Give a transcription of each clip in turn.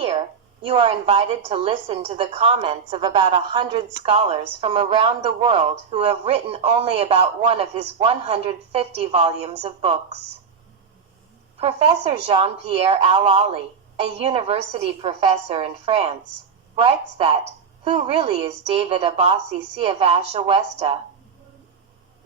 Here, you are invited to listen to the comments of about 100 scholars from around the world who have written only about one of his 150 volumes of books. Professor Jean-Pierre Allali, a university professor in France, writes that, "Who really is David Abbasi Siavash Awesta?"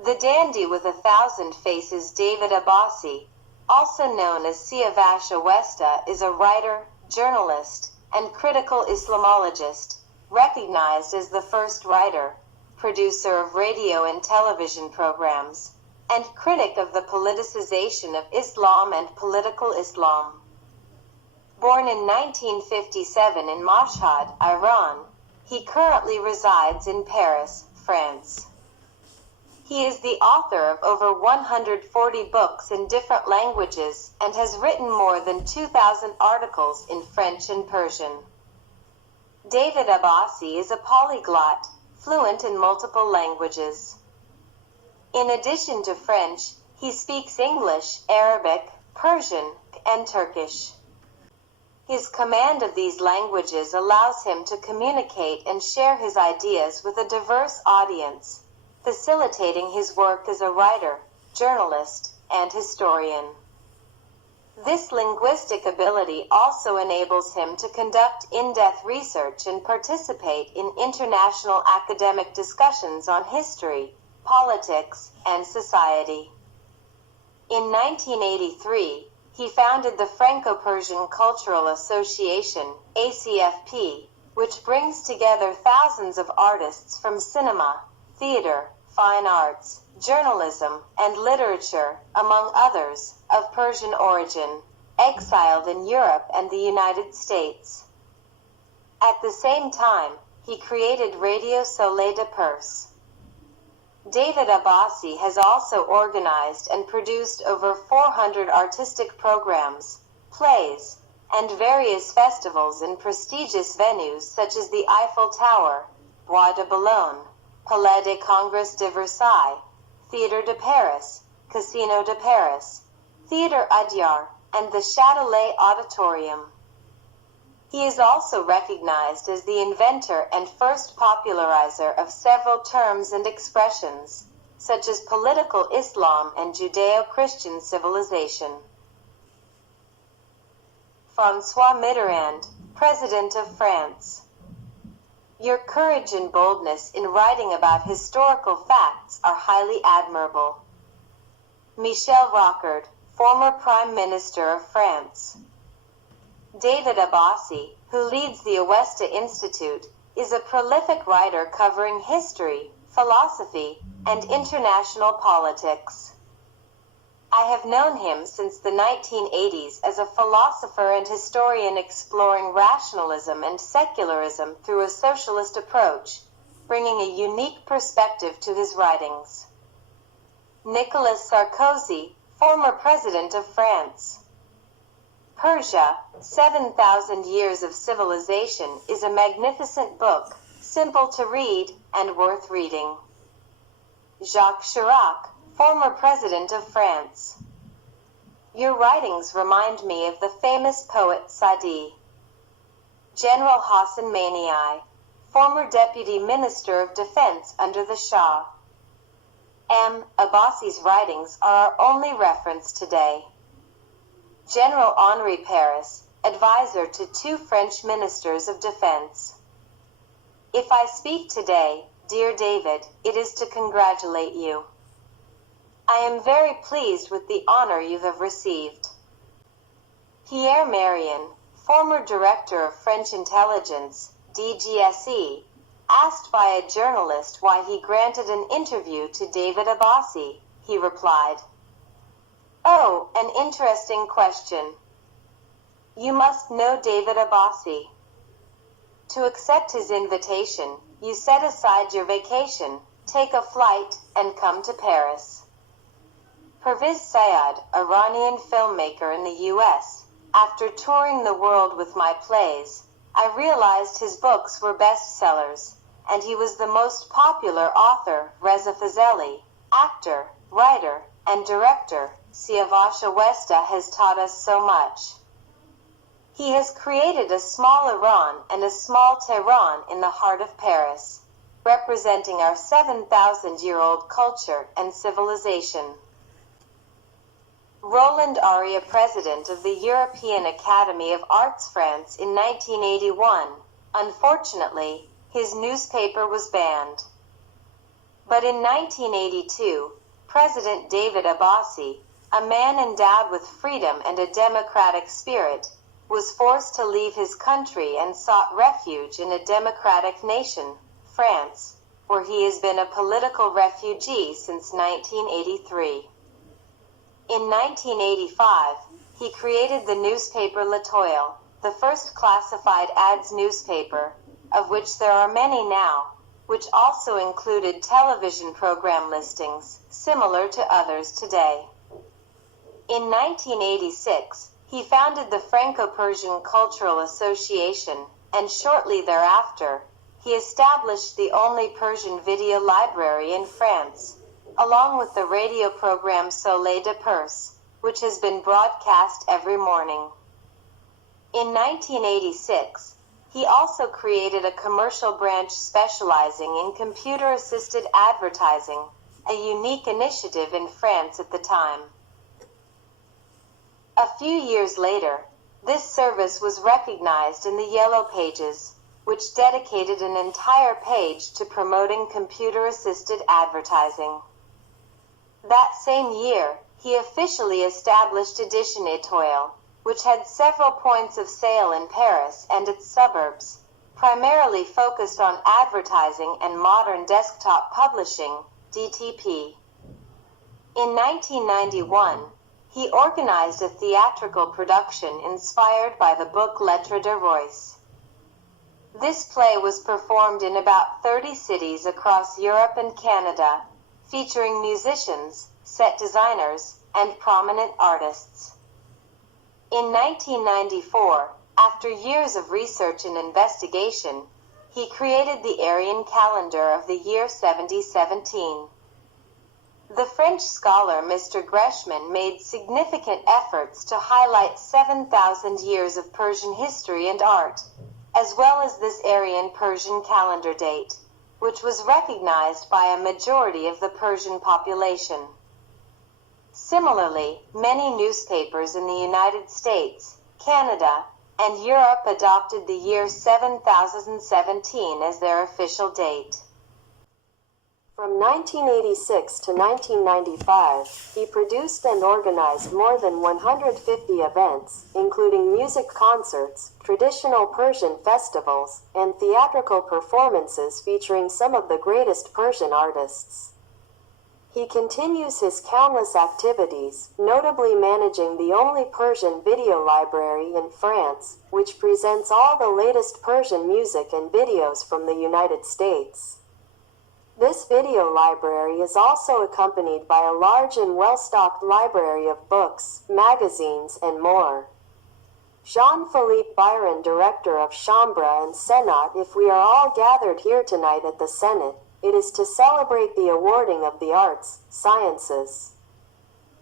The dandy with 1,000 faces David Abbasi, also known as Siavash Awesta, is a writer, journalist, and critical Islamologist, recognized as the first writer, producer of radio and television programs, and critic of the politicization of Islam and political Islam. Born in 1957 in Mashhad, Iran, he currently resides in Paris, France. He is the author of over 140 books in different languages and has written more than 2,000 articles in French and Persian. David Abbasi is a polyglot, fluent in multiple languages. In addition to French, he speaks English, Arabic, Persian, and Turkish. His command of these languages allows him to communicate and share his ideas with a diverse audience, facilitating his work as a writer, journalist, and historian. This linguistic ability also enables him to conduct in-depth research and participate in international academic discussions on history, politics, and society. In 1983, he founded the Franco-Persian Cultural Association, ACFP, which brings together thousands of artists from cinema, theater, fine arts, journalism, and literature, among others, of Persian origin, exiled in Europe and the United States. At the same time, he created Radio Soleil de Perse. David Abbasi has also organized and produced over 400 artistic programs, plays, and various festivals in prestigious venues such as the Eiffel Tower, Bois de Boulogne, Palais des Congrès de Versailles, Théâtre de Paris, Casino de Paris, Theatre Adyar, and the Châtelet Auditorium. He is also recognized as the inventor and first popularizer of several terms and expressions, such as political Islam and Judeo-Christian civilization. François Mitterrand, President of France. Your courage and boldness in writing about historical facts are highly admirable. Michel Rocard, former Prime Minister of France. David Abbasi, who leads the Awesta Institute, is a prolific writer covering history, philosophy, and international politics. I have known him since the 1980s as a philosopher and historian exploring rationalism and secularism through a socialist approach, bringing a unique perspective to his writings. Nicolas Sarkozy, former President of France. Persia, 7,000 Years of Civilization is a magnificent book, simple to read, and worth reading. Jacques Chirac, former President of France. Your writings remind me of the famous poet Sadi. General Hassan Maniai, former Deputy Minister of Defense under the Shah. M. Abbasi's writings are our only reference today. General Henri Paris, advisor to 2 French Ministers of Defense. If I speak today, dear David, it is to congratulate you. I am very pleased with the honor you have received. Pierre Marion, former Director of French Intelligence, DGSE, asked by a journalist why he granted an interview to David Abbasi, he replied, "Oh, an interesting question. You must know David Abbasi. To accept his invitation, you set aside your vacation, take a flight, and come to Paris." Pervez Sayed, Iranian filmmaker in the U.S., after touring the world with my plays, I realized his books were bestsellers, and he was the most popular author. Reza Fazeli, actor, writer, and director, Siavash Awesta has taught us so much. He has created a small Iran and a small Tehran in the heart of Paris, representing our 7,000-year-old culture and civilization. Roland Aria, president of the European Academy of Arts France in 1981. Unfortunately, his newspaper was banned. But in 1982, President David Abbasi, a man endowed with freedom and a democratic spirit, was forced to leave his country and sought refuge in a democratic nation, France, where he has been a political refugee since 1983. In 1985, he created the newspaper L'Etoile, the first classified ads newspaper, of which there are many now, which also included television program listings, similar to others today. In 1986, he founded the Franco-Persian Cultural Association, and shortly thereafter, he established the only Persian video library in France, along with the radio program Sole de Perse, which has been broadcast every morning. In 1986, he also created a commercial branch specializing in computer-assisted advertising, a unique initiative in France at the time. A few years later, this service was recognized in the Yellow Pages, which dedicated an entire page to promoting computer-assisted advertising. That same year, he officially established Edition Étoile, which had several points of sale in Paris and its suburbs, primarily focused on advertising and modern desktop publishing, DTP. In 1991, he organized a theatrical production inspired by the book Lettres de Royce. This play was performed in about 30 cities across Europe and Canada, featuring musicians, set designers, and prominent artists. In 1994, after years of research and investigation, he created the Aryan calendar of the year 7017. The French scholar Mr. Greshman made significant efforts to highlight 7,000 years of Persian history and art, as well as this Aryan Persian calendar date, which was recognized by a majority of the Persian population. Similarly, many newspapers in the United States, Canada, and Europe adopted the year 7017 as their official date. From 1986 to 1995, he produced and organized more than 150 events, including music concerts, traditional Persian festivals, and theatrical performances featuring some of the greatest Persian artists. He continues his countless activities, notably managing the only Persian video library in France, which presents all the latest Persian music and videos from the United States. This video library is also accompanied by a large and well-stocked library of books, magazines, and more. Jean-Philippe Byron, director of Chambre and Senat. If we are all gathered here tonight at the Senate, it is to celebrate the awarding of the Arts, Sciences,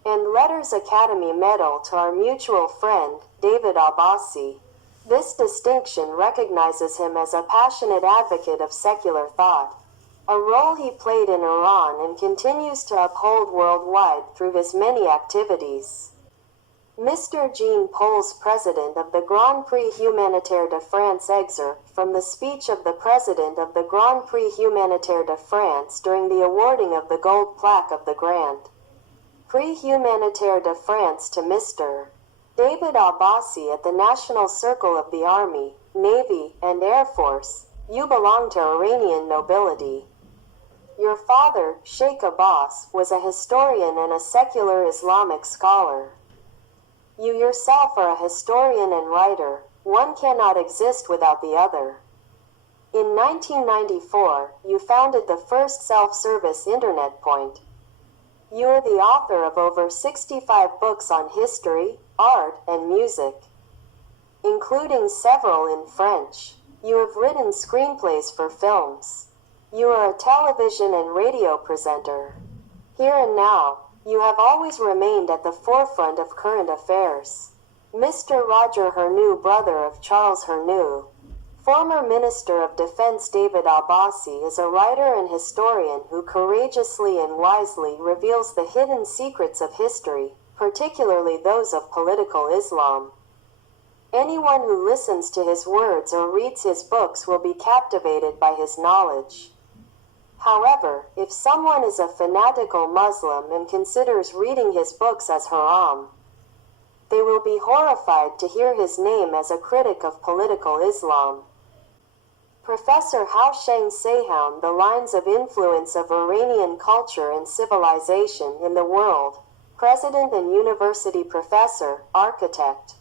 and Letters Academy Medal to our mutual friend, David Abbasi. This distinction recognizes him as a passionate advocate of secular thought, a role he played in Iran and continues to uphold worldwide through his many activities. Mr. Jean Paul's president of the Grand Prix Humanitaire de France excerpt from the speech of the president of the Grand Prix Humanitaire de France during the awarding of the gold plaque of the Grand Prix Humanitaire de France to Mr. David Abbasi at the National Circle of the Army, Navy, and Air Force. You belong to Iranian nobility. Your father, Sheikh Abbas, was a historian and a secular Islamic scholar. You yourself are a historian and writer. One cannot exist without the other. In 1994, you founded the first self-service internet point. You are the author of over 65 books on history, art, and music, including several in French. You have written screenplays for films. You are a television and radio presenter. Here and now, you have always remained at the forefront of current affairs. Mr. Roger Hernew, brother of Charles Hernew. Former Minister of Defense David Abbasi is a writer and historian who courageously and wisely reveals the hidden secrets of history, particularly those of political Islam. Anyone who listens to his words or reads his books will be captivated by his knowledge. However, if someone is a fanatical Muslim and considers reading his books as haram, they will be horrified to hear his name as a critic of political Islam. Professor Hao-Sheng Seihan, The Lines of Influence of Iranian Culture and Civilization in the World, President and University Professor, Architect,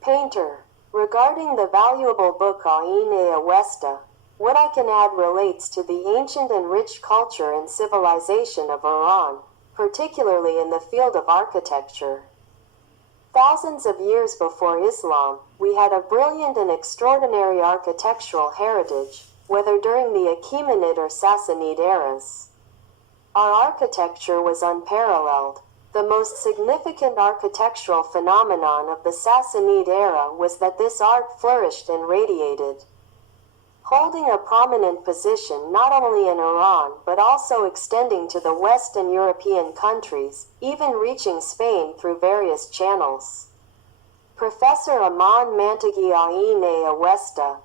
Painter. Regarding the valuable book Ain-e-Awesta, what I can add relates to the ancient and rich culture and civilization of Iran, particularly in the field of architecture. Thousands of years before Islam, we had a brilliant and extraordinary architectural heritage, whether during the Achaemenid or Sassanid eras. Our architecture was unparalleled. The most significant architectural phenomenon of the Sassanid era was that this art flourished and radiated, holding a prominent position not only in Iran but also extending to the Western European countries, even reaching Spain through various channels. Professor Aman Mantaghi Ain-e-Awesta,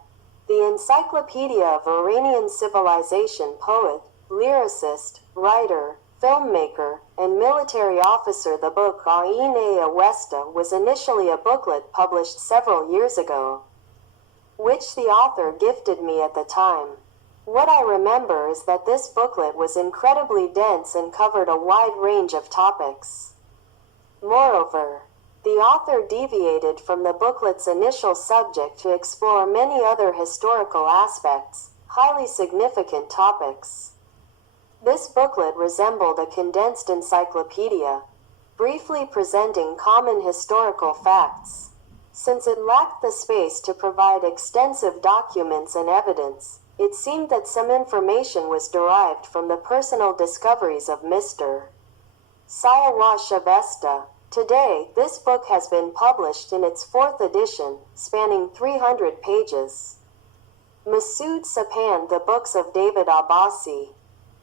the Encyclopedia of Iranian Civilization poet, lyricist, writer, filmmaker, and military officer. The book Ain-e-Awesta was initially a booklet published several years ago, which the author gifted me at the time. What I remember is that this booklet was incredibly dense and covered a wide range of topics. Moreover, the author deviated from the booklet's initial subject to explore many other historical aspects, highly significant topics. This booklet resembled a condensed encyclopedia, briefly presenting common historical facts. Since it lacked the space to provide extensive documents and evidence, it seemed that some information was derived from the personal discoveries of Mr. Siawash Avesta. Today, this book has been published in its 4th edition, spanning 300 pages. Masood Sapan, The Books of David Abbasi.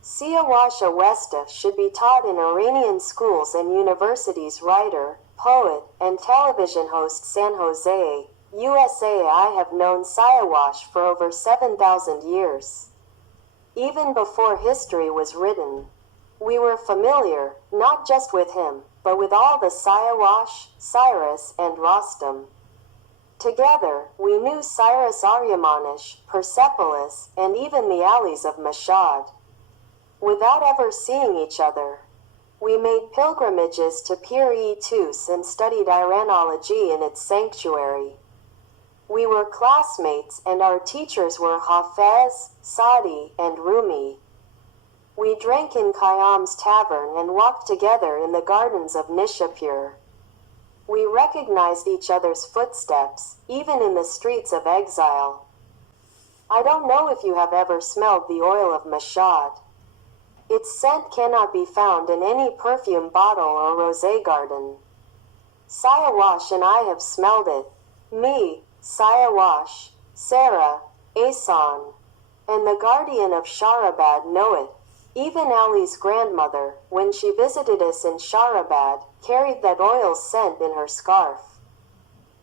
Siawash Avesta should be taught in Iranian schools and universities. Writer, poet, and television host, San Jose, USA. I have known Siawash for over 7,000 years. Even before history was written, we were familiar, not just with him, but with all the Siawash, Cyrus, and Rostam. Together, we knew Cyrus Aryamanish, Persepolis, and even the alleys of Mashhad. Without ever seeing each other, we made pilgrimages to Pir-e-Tus and studied Iranology in its sanctuary. We were classmates and our teachers were Hafez, Sadi, and Rumi. We drank in Khayyam's tavern and walked together in the gardens of Nishapur. We recognized each other's footsteps, even in the streets of exile. I don't know if you have ever smelled the oil of Mashhad. Its scent cannot be found in any perfume bottle or rosé garden. Siawash and I have smelled it. Me, Siawash, Sarah, Asan, and the guardian of Shahrabad know it. Even Ali's grandmother, when she visited us in Shahrabad, carried that oil scent in her scarf.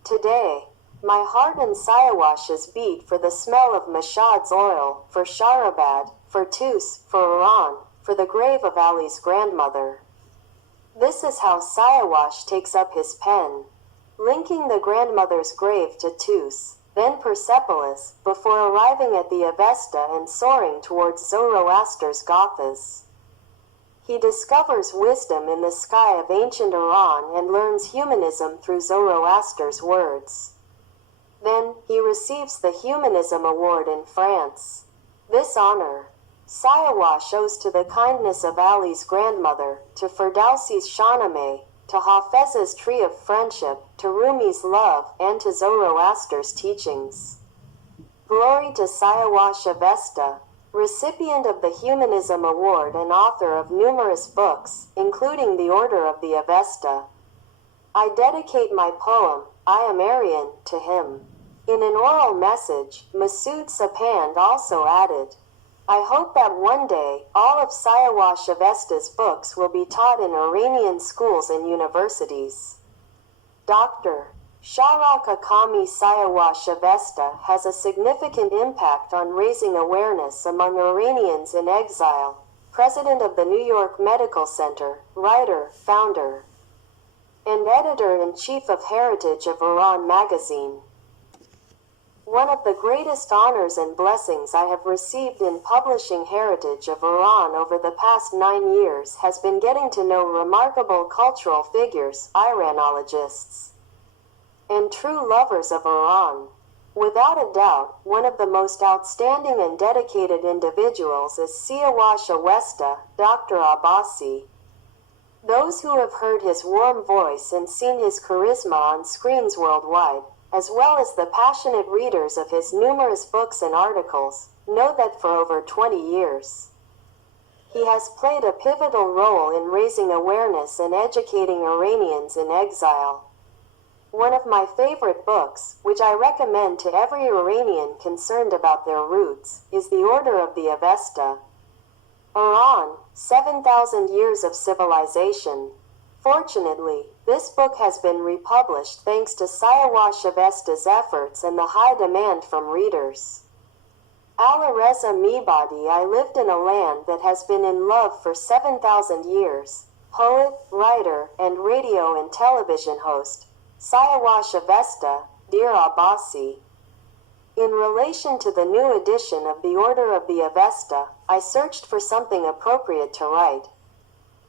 Today, my heart and Siawash's beat for the smell of Mashhad's oil, for Shahrabad, for Tus, for Iran, for the grave of Ali's grandmother. This is how Siawash takes up his pen, linking the grandmother's grave to Tus, then Persepolis, before arriving at the Avesta and soaring towards Zoroaster's Gathas. He discovers wisdom in the sky of ancient Iran and learns humanism through Zoroaster's words. Then, he receives the Humanism Award in France. This honor, Siawash owes to the kindness of Ali's grandmother, to Ferdowsi's Shahnameh, to Hafez's Tree of Friendship, to Rumi's love, and to Zoroaster's teachings. Glory to Siawash Avesta, recipient of the Humanism Award and author of numerous books, including The Order of the Avesta. I dedicate my poem, I Am Aryan, to him. In an oral message, Masood Sapand also added, I hope that one day, all of Siawash Avesta's books will be taught in Iranian schools and universities. Dr. Sharaka Kami Siawash Avesta has a significant impact on raising awareness among Iranians in exile, president of the New York Medical Center, writer, founder, and editor-in-chief of Heritage of Iran magazine. One of the greatest honors and blessings I have received in publishing Heritage of Iran over the past 9 years has been getting to know remarkable cultural figures, Iranologists, and true lovers of Iran. Without a doubt, one of the most outstanding and dedicated individuals is Siawash Avesta, Dr. Abbasi. Those who have heard his warm voice and seen his charisma on screens worldwide, as well as the passionate readers of his numerous books and articles, know that for over 20 years, he has played a pivotal role in raising awareness and educating Iranians in exile. One of my favorite books, which I recommend to every Iranian concerned about their roots, is The Order of the Avesta. Iran, 7,000 Years of Civilization. Fortunately, this book has been republished thanks to Siawash Avesta's efforts and the high demand from readers. Alireza Mibadi. I lived in a land that has been in love for 7,000 years. Poet, writer, and radio and television host, Siawash Avesta, Dear Abbasi. In relation to the new edition of The Order of the Avesta, I searched for something appropriate to write.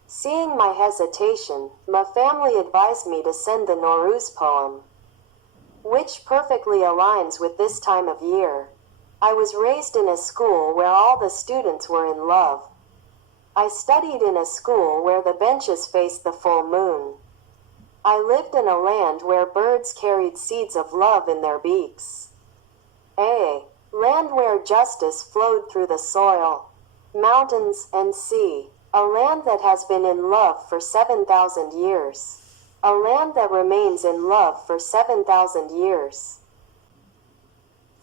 Seeing my hesitation, my family advised me to send the Nowruz poem, which perfectly aligns with this time of year. I was raised in a school where all the students were in love. I studied in a school where the benches faced the full moon. I lived in a land where birds carried seeds of love in their beaks. A land where justice flowed through the soil, mountains, and sea. A land that has been in love for 7,000 years. A land that remains in love for 7,000 years.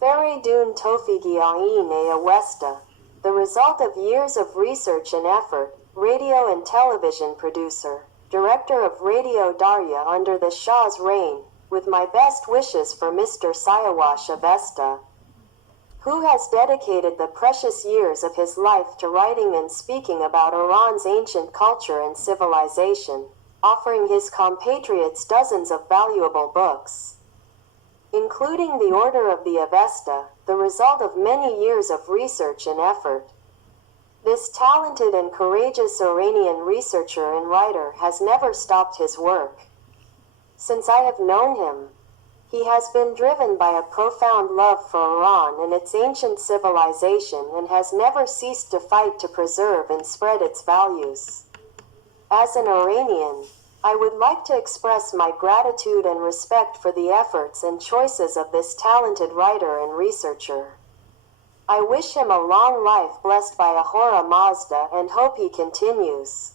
Feridun Tofigi Ain Avesta, the result of years of research and effort, radio and television producer, director of Radio Darya under the Shah's reign, with my best wishes for Mr. Siawash Avesta, who has dedicated the precious years of his life to writing and speaking about Iran's ancient culture and civilization, offering his compatriots dozens of valuable books, including The Order of the Avesta, the result of many years of research and effort. This talented and courageous Iranian researcher and writer has never stopped his work. Since I have known him, he has been driven by a profound love for Iran and its ancient civilization and has never ceased to fight to preserve and spread its values. As an Iranian, I would like to express my gratitude and respect for the efforts and choices of this talented writer and researcher. I wish him a long life blessed by Ahura Mazda and hope he continues,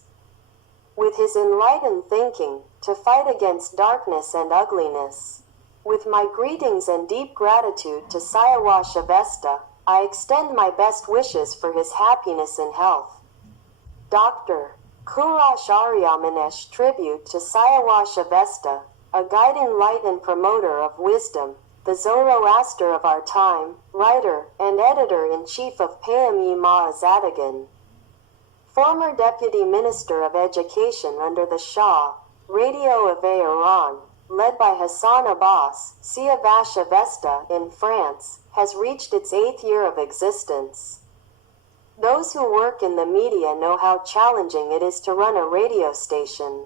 with his enlightened thinking, to fight against darkness and ugliness. With my greetings and deep gratitude to Siawash Avesta, I extend my best wishes for his happiness and health. Dr. Kurash Aryamanesh. Tribute to Siawash Avesta, a guiding light and promoter of wisdom, the Zoroaster of our time, writer and editor-in-chief of Payam-e Zadagan, former Deputy Minister of Education under the Shah, Radio of Iran, led by Hassan Abbas. Siawash Avesta in France, has reached its 8th year of existence. Those who work in the media know how challenging it is to run a radio station.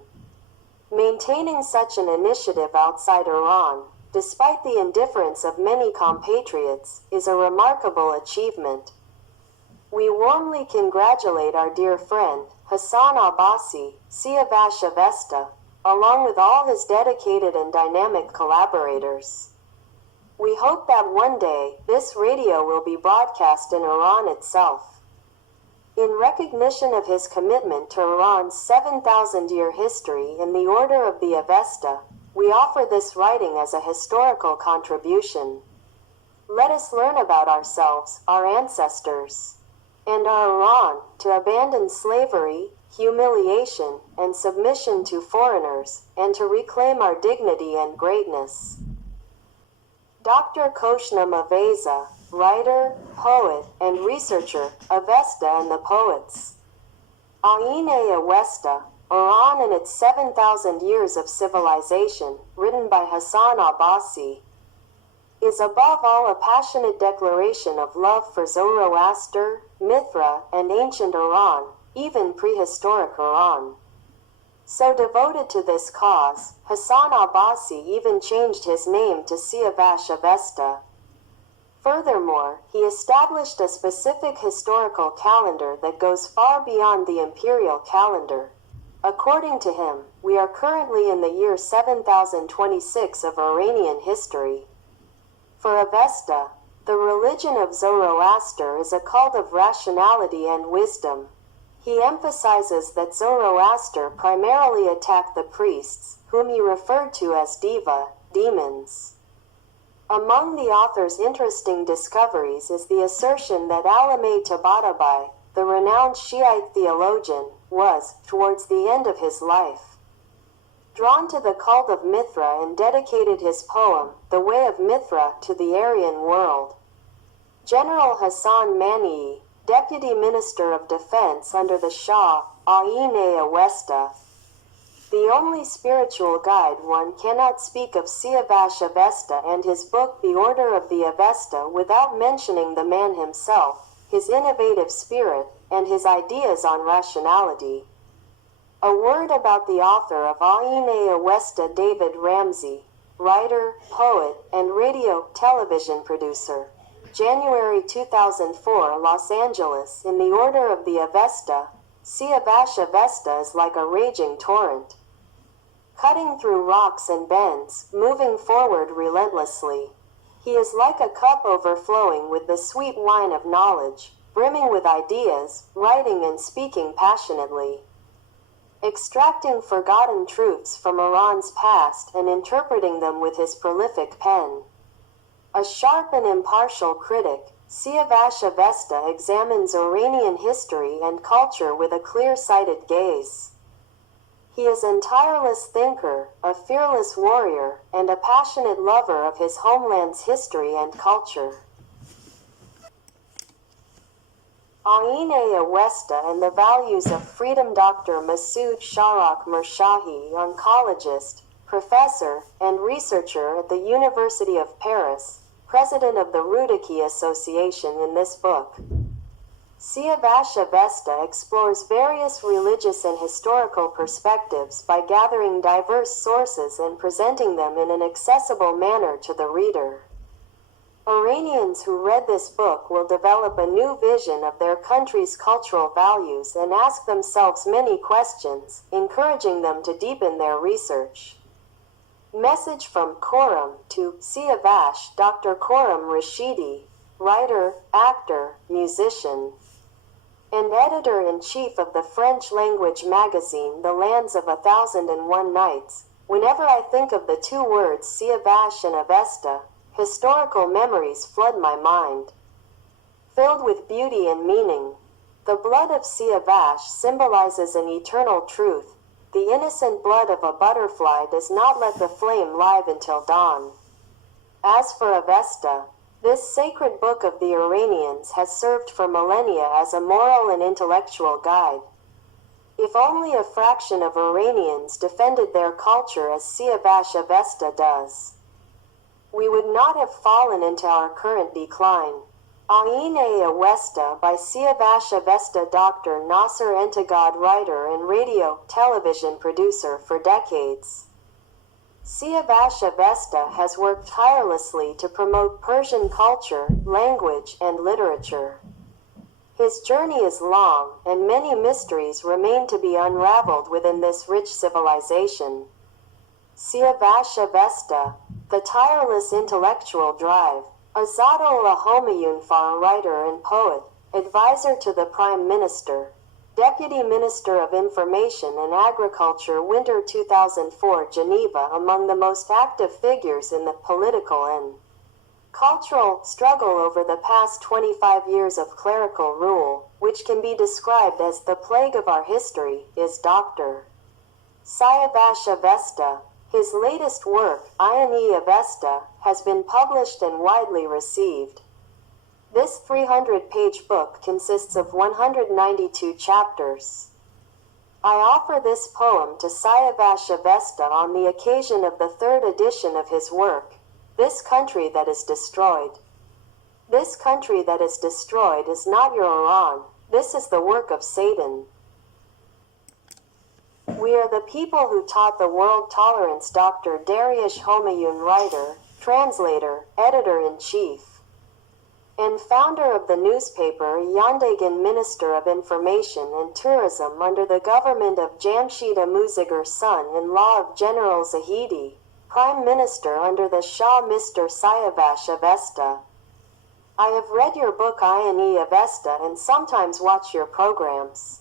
Maintaining such an initiative outside Iran, despite the indifference of many compatriots, is a remarkable achievement. We warmly congratulate our dear friend, Hassan Abbasi, Siawash Avesta, along with all his dedicated and dynamic collaborators. We hope that one day, this radio will be broadcast in Iran itself. In recognition of his commitment to Iran's 7,000-year history in the Order of the Avesta, we offer this writing as a historical contribution. Let us learn about ourselves, our ancestors, and our Iran, to abandon slavery, humiliation, and submission to foreigners, and to reclaim our dignity and greatness. Dr. Koshna Maveza, writer, poet, and researcher, Avesta and the Poets. Aine Avesta, Iran and its 7,000 years of civilization, written by Hassan Abbasi, is above all a passionate declaration of love for Zoroaster, Mithra, and ancient Iran, even prehistoric Iran. So devoted to this cause, Hassan Abbasi even changed his name to Siavash Avesta. Furthermore, he established a specific historical calendar that goes far beyond the imperial calendar. According to him, we are currently in the year 7026 of Iranian history. For Avesta, the religion of Zoroaster is a cult of rationality and wisdom. He emphasizes that Zoroaster primarily attacked the priests, whom he referred to as deva, demons. Among the author's interesting discoveries is the assertion that Alameh Tabatabai, the renowned Shiite theologian, was, towards the end of his life, drawn to the cult of Mithra and dedicated his poem, The Way of Mithra, to the Aryan world. General Hassan Mani, Deputy Minister of Defense under the Shah, Aine Avesta, the only spiritual guide. One cannot speak of Siavash Avesta and his book The Order of the Avesta without mentioning the man himself, his innovative spirit, and his ideas on rationality. A word about the author of Aine Avesta. David Ramsey, writer, poet, and radio-television producer. January 2004, Los Angeles. In the Order of the Avesta, Siavash Avesta is like a raging torrent, cutting through rocks and bends, moving forward relentlessly. He is like a cup overflowing with the sweet wine of knowledge, brimming with ideas, writing and speaking passionately, extracting forgotten truths from Iran's past and interpreting them with his prolific pen. A sharp and impartial critic, Siavash Avesta examines Iranian history and culture with a clear-sighted gaze. He is an tireless thinker, a fearless warrior, and a passionate lover of his homeland's history and culture. Aine Avesta and the Values of Freedom. Dr. Masoud Sharak Mershahi, oncologist, professor, and researcher at the University of Paris, president of the Rudaki Association. In this book, Siavash Avesta explores various religious and historical perspectives by gathering diverse sources and presenting them in an accessible manner to the reader. Iranians who read this book will develop a new vision of their country's cultural values and ask themselves many questions, encouraging them to deepen their research. Message from Khorram to Siavash. Dr. Khorram Rashidi, writer, actor, musician, and editor-in-chief of the French-language magazine The Lands of 1001 Nights. Whenever I think of the two words Siavash and Avesta, historical memories flood my mind, filled with beauty and meaning. The blood of Siavash symbolizes an eternal truth. The innocent blood of a butterfly does not let the flame live until dawn. As for Avesta, this sacred book of the Iranians has served for millennia as a moral and intellectual guide. If only a fraction of Iranians defended their culture as Siavash Avesta does, we would not have fallen into our current decline. Aine Avesta by Siavash Avesta. Dr. Nasser Entagad, writer and radio-television producer for decades. Siavash Avesta has worked tirelessly to promote Persian culture, language, and literature. His journey is long, and many mysteries remain to be unraveled within this rich civilization. Siavash Avesta, the tireless intellectual drive. Azadullah Homayunfar, writer and poet, Advisor to the Prime Minister, Deputy Minister of Information and Agriculture Winter 2004 Geneva. Among the most active figures in the political and cultural struggle over the past 25 years of clerical rule, which can be described as the plague of our history, is Dr. Sayavasha Vesta. His latest work, Ayani Avesta, has been published and widely received. This 300-page book consists of 192 chapters. I offer this poem to Sayavasha Vesta on the occasion of the third edition of his work, This Country That Is Destroyed. This country that is destroyed is not your Iran, this is the work of Satan. We are the people who taught the world tolerance. Dr. Dariush Homayun, writer, translator, editor-in-chief, and founder of the newspaper Yandegan, Minister of Information and Tourism under the government of Jamshid Muzagar, son-in-law of General Zahidi, Prime Minister under the Shah, Mr. Sayavash Avesta. I have read your book Ayani Avesta and sometimes watch your programs.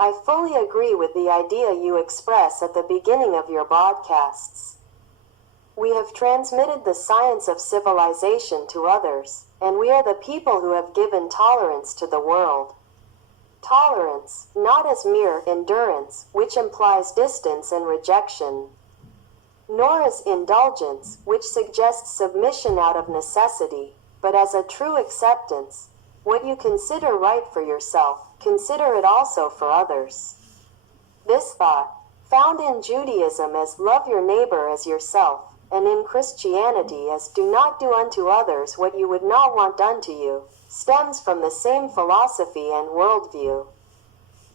I fully agree with the idea you express at the beginning of your broadcasts. We have transmitted the science of civilization to others, and we are the people who have given tolerance to the world. Tolerance, not as mere endurance, which implies distance and rejection, nor as indulgence, which suggests submission out of necessity, but as a true acceptance. What you consider right for yourself, consider it also for others. This thought, found in Judaism as love your neighbor as yourself, and in Christianity as do not do unto others what you would not want done to you, stems from the same philosophy and worldview.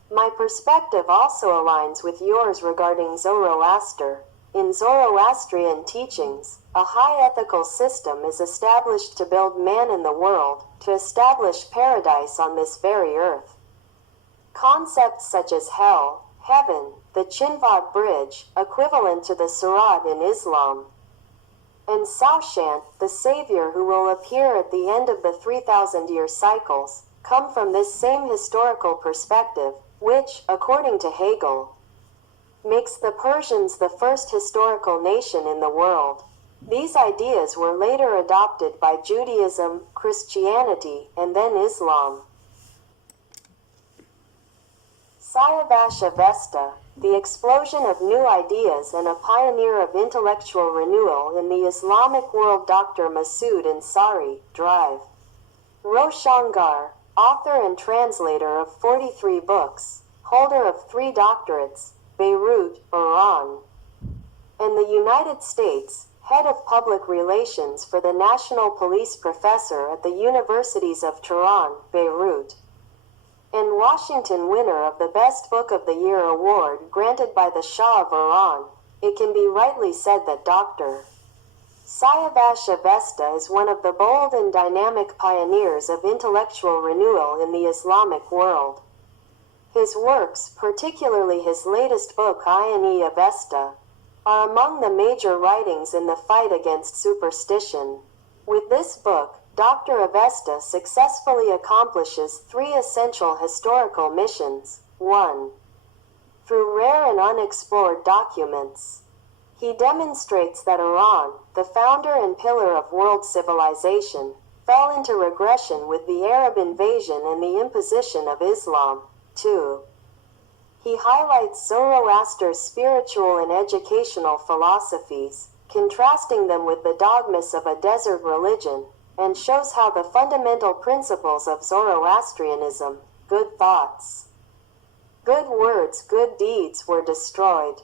My perspective also aligns with yours regarding Zoroaster. In Zoroastrian teachings, a high ethical system is established to build man in the world, to establish paradise on this very earth. Concepts such as hell, heaven, the Chinvat Bridge, equivalent to the Surat in Islam, and Saushant, the Savior who will appear at the end of the 3,000-year cycles, come from this same historical perspective, which, according to Hegel, makes the Persians the first historical nation in the world. These ideas were later adopted by Judaism, Christianity, and then Islam. Sayavash Avesta, the explosion of new ideas and a pioneer of intellectual renewal in the Islamic world. Dr. Masood Ansari, Drive. Roshangar, author and translator of 43 books, holder of 3 doctorates, Beirut, Iran, and the United States, head of public relations for the National Police, professor at the Universities of Tehran, Beirut, and Washington, winner of the Best Book of the Year award granted by the Shah of Iran. It can be rightly said that Dr. Sayavash Avesta is one of the bold and dynamic pioneers of intellectual renewal in the Islamic world. His works, particularly his latest book Ayani Avesta, are among the major writings in the fight against superstition. With this book, Dr. Avesta successfully accomplishes 3 essential historical missions. 1. Through rare and unexplored documents, he demonstrates that Iran, the founder and pillar of world civilization, fell into regression with the Arab invasion and the imposition of Islam. 2. He highlights Zoroaster's spiritual and educational philosophies, contrasting them with the dogmas of a desert religion, and shows how the fundamental principles of Zoroastrianism, good thoughts, good words, good deeds, were destroyed.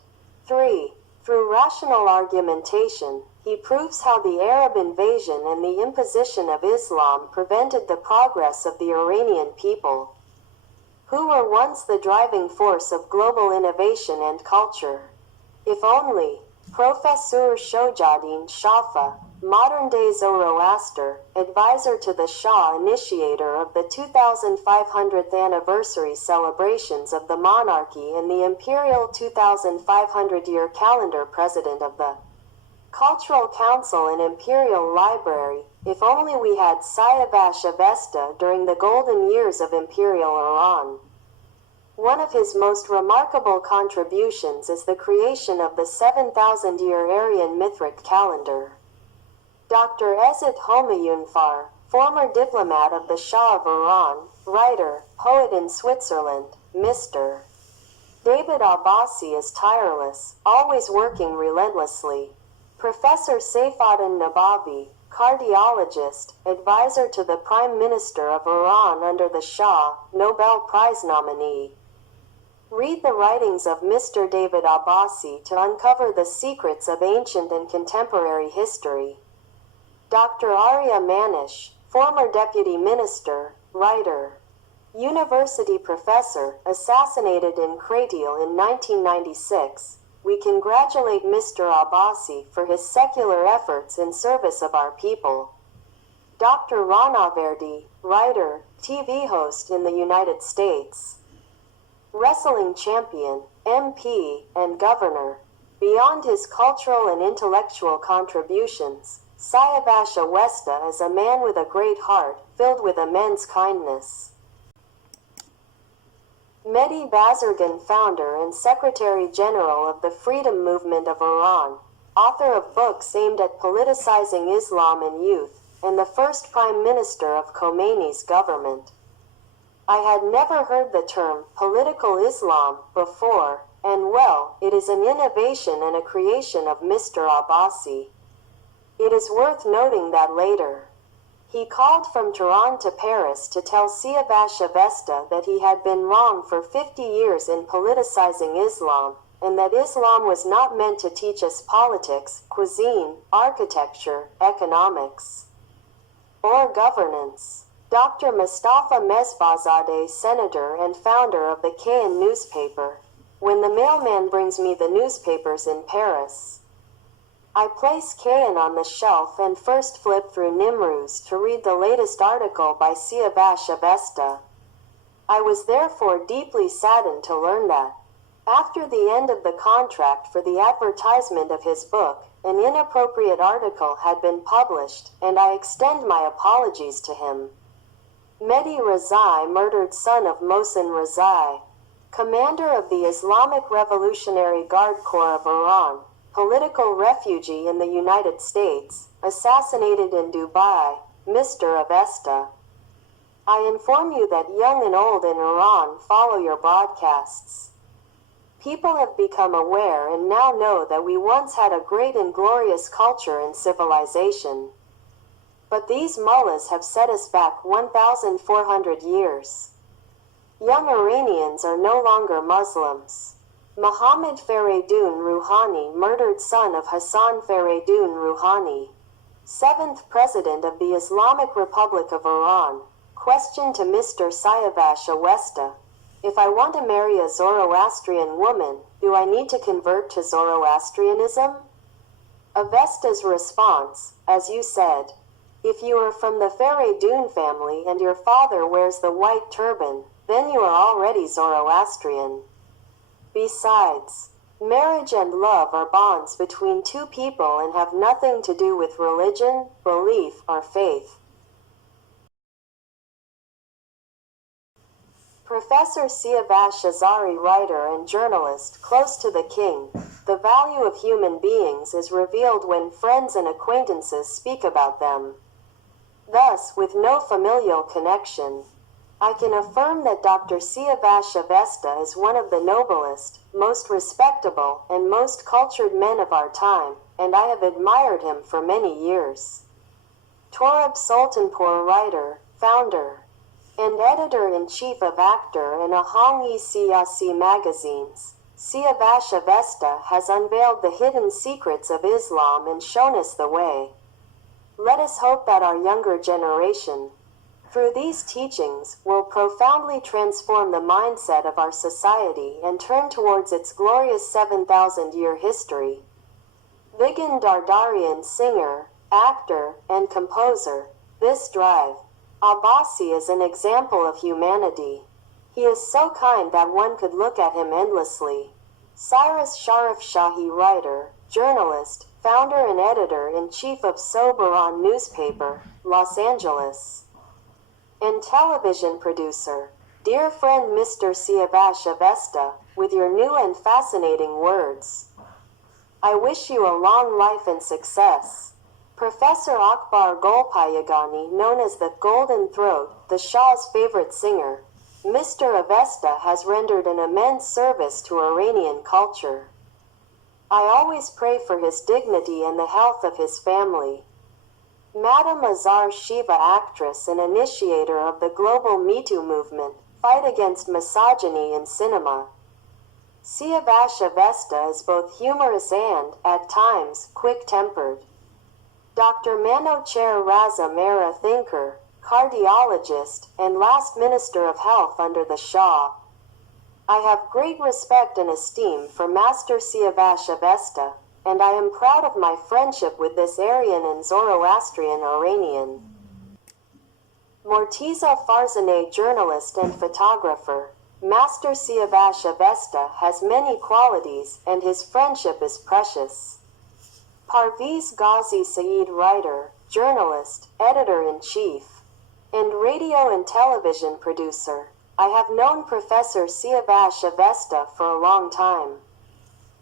3. Through rational argumentation, he proves how the Arab invasion and the imposition of Islam prevented the progress of the Iranian people, who were once the driving force of global innovation and culture. If only, Professor Shojaddin Shafa, modern-day Zoroaster, advisor to the Shah, initiator of the 2500th anniversary celebrations of the monarchy and the imperial 2500-year calendar, president of the Cultural Council and Imperial Library. If only we had Sayavash Avesta during the golden years of Imperial Iran. One of his most remarkable contributions is the creation of the 7,000-year Aryan Mithric calendar. Dr. Ezet Homayunfar, former diplomat of the Shah of Iran, writer, poet in Switzerland, Mr. David Abbasi is tireless, always working relentlessly. Professor Saifuddin Nabavi, cardiologist, advisor to the Prime Minister of Iran under the Shah, Nobel Prize nominee. Read the writings of Mr. David Abbasi to uncover the secrets of ancient and contemporary history. Dr. Arya Manish, former deputy minister, writer, university professor, assassinated in Kratil in 1996. We congratulate Mr. Abbasi for his secular efforts in service of our people. Dr. Rana Verdi, writer, TV host in the United States, wrestling champion, MP, and governor. Beyond his cultural and intellectual contributions, Sayavash Avesta is a man with a great heart, filled with immense kindness. Mehdi Bazargan, founder and Secretary General of the Freedom Movement of Iran, author of books aimed at politicizing Islam in youth, and the first Prime Minister of Khomeini's government. I had never heard the term political Islam before, and well, it is an innovation and a creation of Mr. Abbasi. It is worth noting that later, he called from Tehran to Paris to tell Sayavash Avesta that he had been wrong for 50 years in politicizing Islam, and that Islam was not meant to teach us politics, cuisine, architecture, economics, or governance. Dr. Mustafa Mesbahzadeh, senator and founder of the Kayan newspaper. When the mailman brings me the newspapers in Paris, I place Kayan on the shelf and first flip through Nimruz to read the latest article by Sayavash Avesta. I was therefore deeply saddened to learn that, after the end of the contract for the advertisement of his book, an inappropriate article had been published, and I extend my apologies to him. Mehdi Rezai, murdered son of Mohsen Rezai, commander of the Islamic Revolutionary Guard Corps of Iran, political refugee in the United States, assassinated in Dubai, Mr. Avesta. I inform you that young and old in Iran follow your broadcasts. People have become aware and now know that we once had a great and glorious culture and civilization. But these mullahs have set us back 1,400 years. Young Iranians are no longer Muslims. Mohammad Faridun Rouhani, murdered son of Hassan Faridun Rouhani, 7th President of the Islamic Republic of Iran, question to Mr. Sayavash Avesta. If I want to marry a Zoroastrian woman, do I need to convert to Zoroastrianism? Avesta's response, as you said, if you are from the Faridun family and your father wears the white turban, then you are already Zoroastrian. Besides, marriage and love are bonds between two people and have nothing to do with religion, belief, or faith. Professor Sayavash Azari, writer and journalist close to the king, the value of human beings is revealed when friends and acquaintances speak about them. Thus, with no familial connection, I can affirm that Dr. Sayavash Avesta is one of the noblest, most respectable, and most cultured men of our time, and I have admired him for many years. Torab Sultanpur, writer, founder, and editor-in-chief of Actor and Ahang-e Siyasi magazines, Sayavash Avesta has unveiled the hidden secrets of Islam and shown us the way. Let us hope that our younger generation, through these teachings, will profoundly transform the mindset of our society and turn towards its glorious 7,000-year history. Vigan Dardarian, singer, actor, and composer, this drive. Abbasi is an example of humanity. He is so kind that one could look at him endlessly. Cyrus Sharif Shahi, writer, journalist, founder and editor-in-chief of Soberon newspaper, Los Angeles. And television producer. Dear friend Mr. Siavash Avesta, with your new and fascinating words. I wish you a long life and success. Professor Akbar Golpayagani, known as the Golden Throat, the Shah's favorite singer, Mr. Avesta has rendered an immense service to Iranian culture. I always pray for his dignity and the health of his family. Madam Azhar Shiva, actress and initiator of the global Me Too movement, fight against misogyny in cinema. Siavash Avesta is both humorous and, at times, quick-tempered. Dr. Manocher Raza Mehra, thinker, cardiologist, and last Minister of Health under the Shah. I have great respect and esteem for Master Siavash Avesta, and I am proud of my friendship with this Aryan and Zoroastrian Iranian. Morteza Farzaneh, journalist and photographer. Master Siavash Avesta has many qualities, and his friendship is precious. Parviz Ghazi Saeed, writer, journalist, editor-in-chief, and radio and television producer. I have known Professor Siavash Avesta for a long time.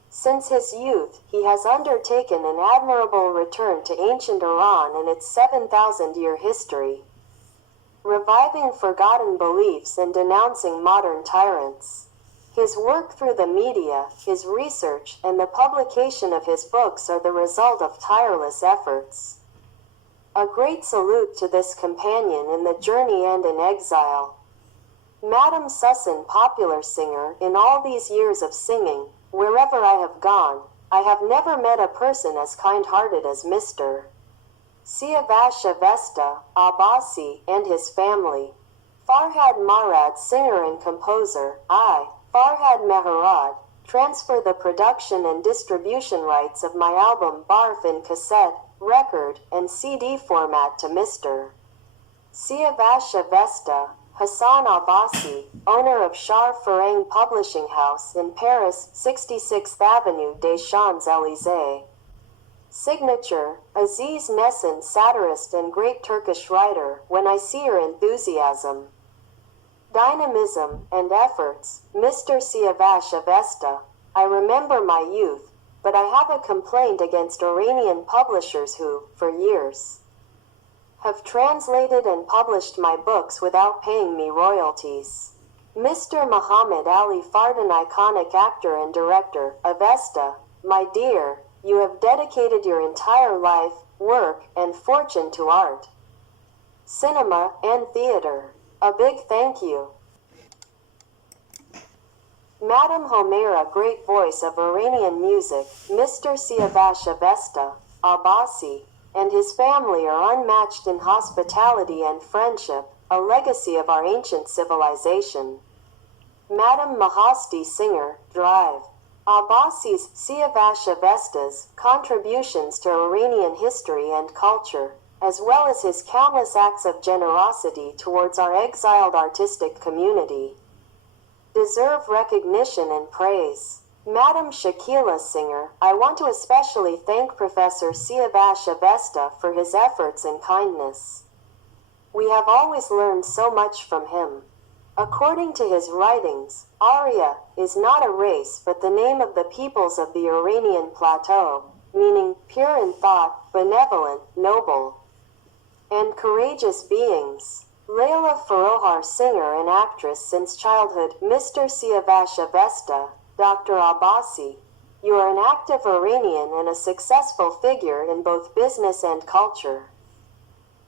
Since his youth, he has undertaken an admirable return to ancient Iran and its 7,000-year history, reviving forgotten beliefs and denouncing modern tyrants. His work through the media, his research, and the publication of his books are the result of tireless efforts. A great salute to this companion in the journey and in exile. Madam Sussan, popular singer, in all these years of singing, wherever I have gone, I have never met a person as kind-hearted as Mr. Siavash Avesta, Abbasi, and his family. Farhad Marad, singer and composer. I, Farhad Mehrad, transfer the production and distribution rights of my album Barf in cassette, record, and CD format to Mr. Siavash Avesta, Hassan Abbasi, owner of Shar Farang Publishing House in Paris, 66th Avenue des Champs-Élysées. Signature, Aziz Nesin, satirist and great Turkish writer. When I see your enthusiasm, dynamism, and efforts, Mr. Siavash Avesta, I remember my youth, but I have a complaint against Iranian publishers who, for years, have translated and published my books without paying me royalties. Mr. Muhammad Ali Fardan, iconic actor and director, Avesta, my dear, you have dedicated your entire life, work, and fortune to art, cinema, and theater. A big thank you. Madam Homaira, great voice of Iranian music, Mr. Siavash Avesta, Abbasi, and his family are unmatched in hospitality and friendship, a legacy of our ancient civilization. Madam Mahasti, singer, drive. Abbasi's, Siavash Avesta's, contributions to Iranian history and culture, as well as his countless acts of generosity towards our exiled artistic community, deserve recognition and praise. Madam Shakila, singer, I want to especially thank Professor Siavash Avesta for his efforts and kindness. We have always learned so much from him. According to his writings, Arya is not a race but the name of the peoples of the Iranian plateau, meaning pure in thought, benevolent, noble, and courageous beings. Layla Farohar, singer and actress since childhood. Mr. Siavash Avesta, Dr. Abbasi, you are an active Iranian and a successful figure in both business and culture.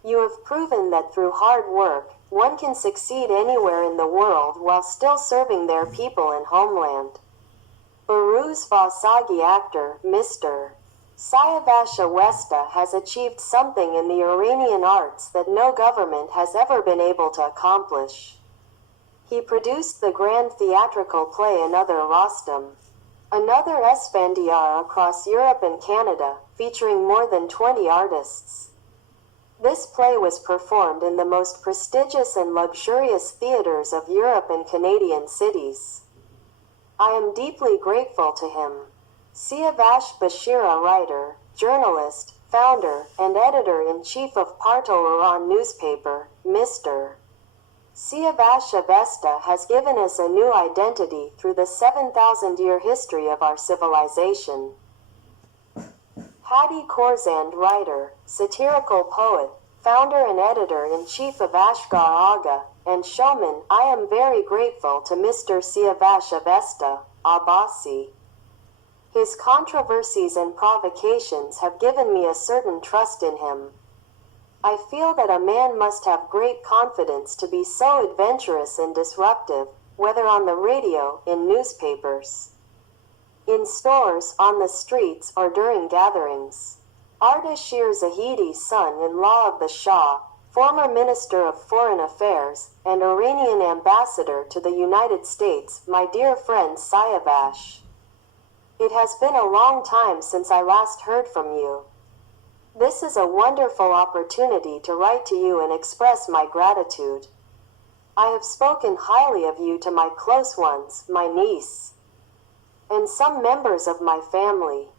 You have proven that through hard work, one can succeed anywhere in the world while still serving their people and homeland. Baruz Vasagi, actor, Mr. Siavash Avesta has achieved something in the Iranian arts that no government has ever been able to accomplish. He produced the grand theatrical play Another Rostam, Another Esfandiar across Europe and Canada, featuring more than 20 artists. This play was performed in the most prestigious and luxurious theaters of Europe and Canadian cities. I am deeply grateful to him. Siavash Bashira, writer, journalist, founder, and editor-in-chief of Parto Iran newspaper, Mr. Siavash Avesta has given us a new identity through the 7,000-year history of our civilization. Hadi Khorsand, writer, satirical poet, founder and editor-in-chief of Ashgar Aga, and showman, I am very grateful to Mr. Siavash Avesta, Abbasi. His controversies and provocations have given me a certain trust in him. I feel that a man must have great confidence to be so adventurous and disruptive, whether on the radio, in newspapers, in stores, on the streets, or during gatherings. Ardashir Zahidi, son-in-law of the Shah, former Minister of Foreign Affairs, and Iranian ambassador to the United States, my dear friend Siavash. It has been a long time since I last heard from you. This is a wonderful opportunity to write to you and express my gratitude. I have spoken highly of you to my close ones, my niece, and some members of my family.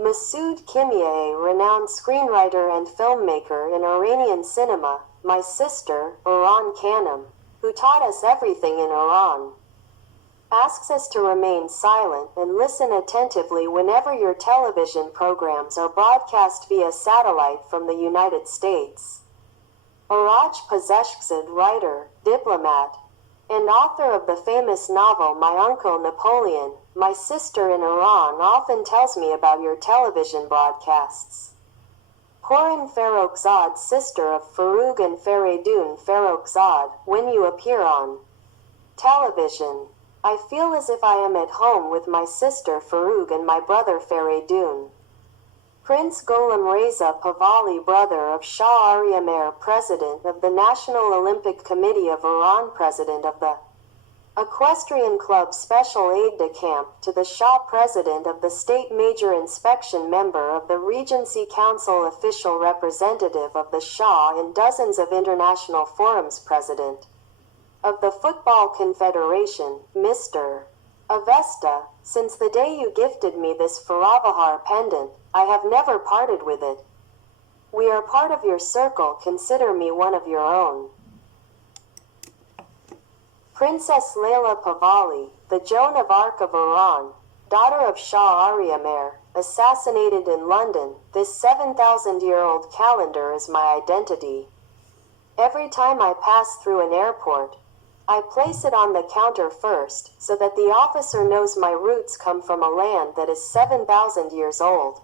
Masoud Kimieh, renowned screenwriter and filmmaker in Iranian cinema, my sister, Iran Khanum, who taught us everything in Iran, asks us to remain silent and listen attentively whenever your television programs are broadcast via satellite from the United States. Araj Pazeshkzad, writer, diplomat, and author of the famous novel My Uncle Napoleon, my sister in Iran often tells me about your television broadcasts. Porin Farrokhzad, sister of Farouk and Faridun Farrokhzad, when you appear on television, I feel as if I am at home with my sister Farouk and my brother Faridun. Prince Gholam Reza Pahlavi, brother of Shah Ariamer, president of the National Olympic Committee of Iran, president of the Equestrian Club, special aide-de-camp to the Shah, president of the State Major Inspection, member of the Regency Council, official representative of the Shah in dozens of international forums, president of the Football Confederation, Mr. Avesta. Since the day you gifted me this Faravahar pendant, I have never parted with it. We are part of your circle, consider me one of your own. Princess Leila Pahlavi, the Joan of Arc of Iran, daughter of Shah Ariamer, assassinated in London. This 7,000-year-old calendar is my identity. Every time I pass through an airport, I place it on the counter first, so that the officer knows my roots come from a land that is 7,000 years old.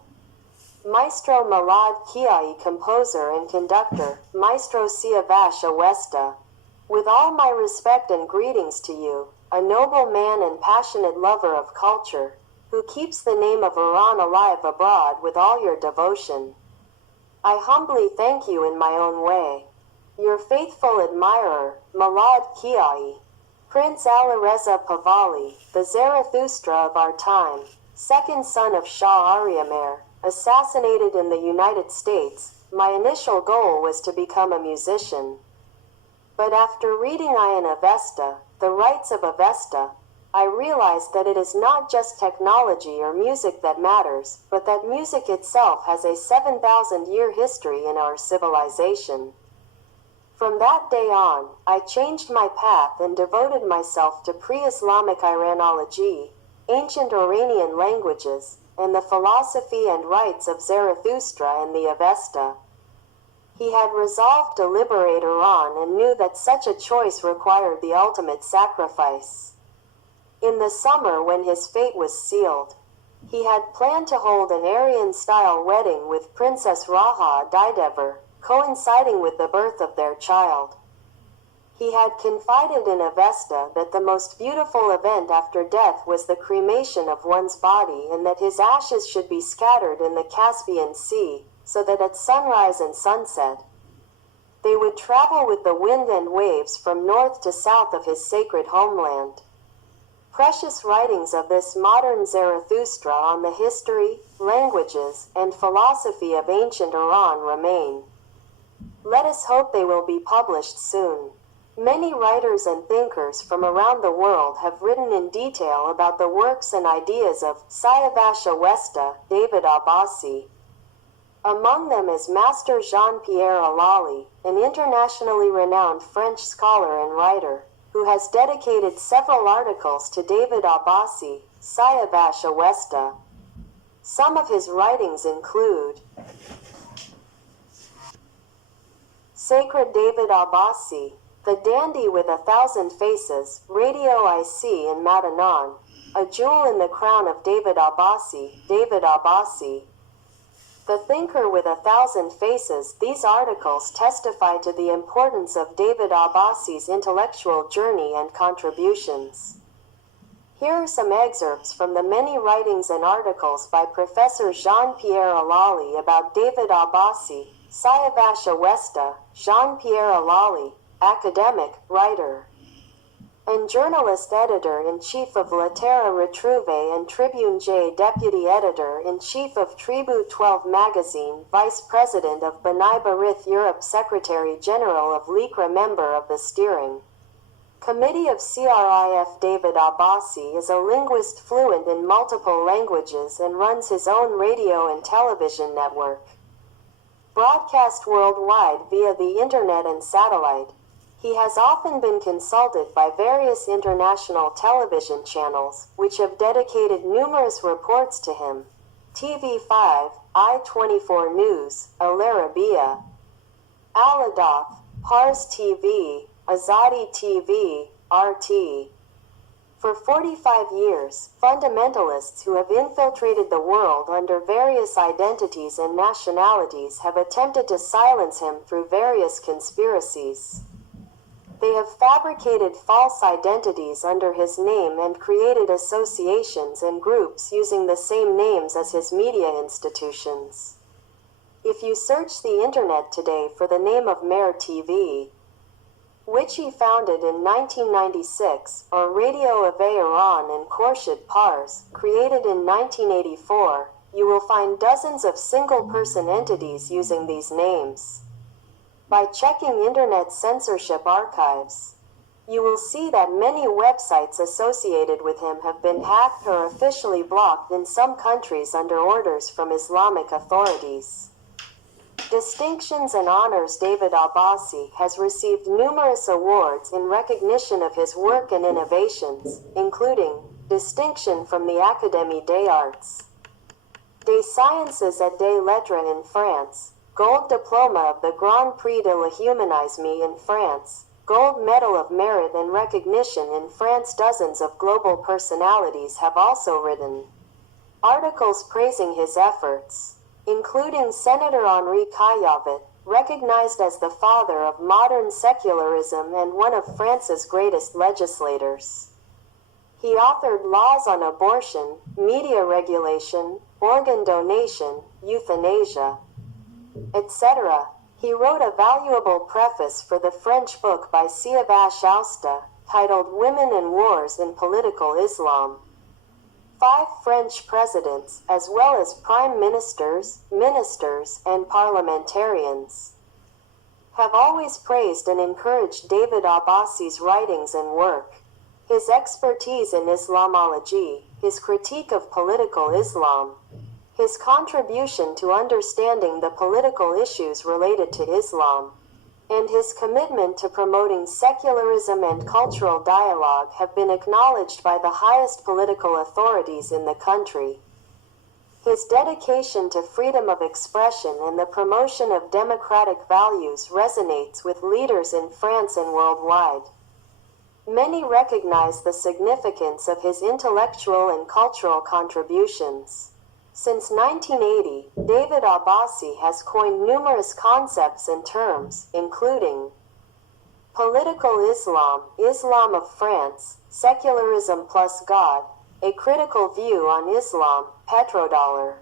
Maestro Malad Kiai, composer and conductor, Maestro Siavash Avesta, with all my respect and greetings to you, a noble man and passionate lover of culture, who keeps the name of Iran alive abroad with all your devotion. I humbly thank you in my own way. Your faithful admirer, Malad Kiai. Prince Alireza Pahlavi, the Zarathustra of our time, second son of Shah Ariamer, assassinated in the United States. My initial goal was to become a musician. But after reading Ian Avesta, The Rights of Avesta, I realized that it is not just technology or music that matters, but that music itself has a 7,000-year history in our civilization. From that day on, I changed my path and devoted myself to pre-Islamic Iranology, ancient Iranian languages, and the philosophy and rites of Zarathustra and the Avesta. He had resolved to liberate Iran and knew that such a choice required the ultimate sacrifice. In the summer, when his fate was sealed, he had planned to hold an Aryan-style wedding with Princess Raha Daidever, coinciding with the birth of their child. He had confided in Avesta that the most beautiful event after death was the cremation of one's body, and that his ashes should be scattered in the Caspian Sea, so that at sunrise and sunset, they would travel with the wind and waves from north to south of his sacred homeland. Precious writings of this modern Zarathustra on the history, languages, and philosophy of ancient Iran remain. Let us hope they will be published soon. Many writers and thinkers from around the world have written in detail about the works and ideas of Sayavasha Westa, David Abbasi. Among them is Master Jean-Pierre Allali, an internationally renowned French scholar and writer, who has dedicated several articles to David Abbasi, Sayavasha Westa. Some of his writings include Sacred David Abbasi, The Dandy with 1,000 Faces, Radio IC in Matanon, A Jewel in the Crown of David Abbasi, David Abbasi. The Thinker with 1,000 Faces. These articles testify to the importance of David Abbasi's intellectual journey and contributions. Here are some excerpts from the many writings and articles by Professor Jean-Pierre Allali about David Abbasi, Sayavasha Westa, Jean-Pierre Allali, academic, writer, and journalist editor-in-chief of La Terra Retrouve and Tribune J, deputy editor-in-chief of Tribu 12 magazine, vice president of B'nai B'rith Europe, secretary general of LICRA, member of the steering committee of CRIF. David Abbasi is a linguist fluent in multiple languages and runs his own radio and television network, broadcast worldwide via the internet and satellite. He has often been consulted by various international television channels, which have dedicated numerous reports to him. TV5, I-24 News, Al Arabiya, Al Adaf, Pars TV, Azadi TV, RT. For 45 years, fundamentalists who have infiltrated the world under various identities and nationalities have attempted to silence him through various conspiracies. They have fabricated false identities under his name and created associations and groups using the same names as his media institutions. If you search the internet today for the name of Mer TV, which he founded in 1996, or Radio of Iran and Khorshid Pars, created in 1984, you will find dozens of single-person entities using these names. By checking Internet censorship archives, you will see that many websites associated with him have been hacked or officially blocked in some countries under orders from Islamic authorities. Distinctions and honors. David Abbasi has received numerous awards in recognition of his work and innovations, including distinction from the Académie des Arts, des Sciences et des Lettres in France, Gold Diploma of the Grand Prix de la Humanisme in France, Gold Medal of Merit and Recognition in France. Dozens of global personalities have also written articles praising his efforts, including Senator Henri Caillavit, recognized as the father of modern secularism and one of France's greatest legislators. He authored laws on abortion, media regulation, organ donation, euthanasia, etc. He wrote a valuable preface for the French book by Siavash Austa, titled Women and Wars in Political Islam. 5 French presidents, as well as prime ministers, ministers, and parliamentarians, have always praised and encouraged David Abbasi's writings and work. His expertise in Islamology, his critique of political Islam, his contribution to understanding the political issues related to Islam, and his commitment to promoting secularism and cultural dialogue have been acknowledged by the highest political authorities in the country. His dedication to freedom of expression and the promotion of democratic values resonates with leaders in France and worldwide. Many recognize the significance of his intellectual and cultural contributions. Since 1980, David Abbasi has coined numerous concepts and terms, including political Islam, Islam of France, secularism plus God, a critical view on Islam, petrodollar,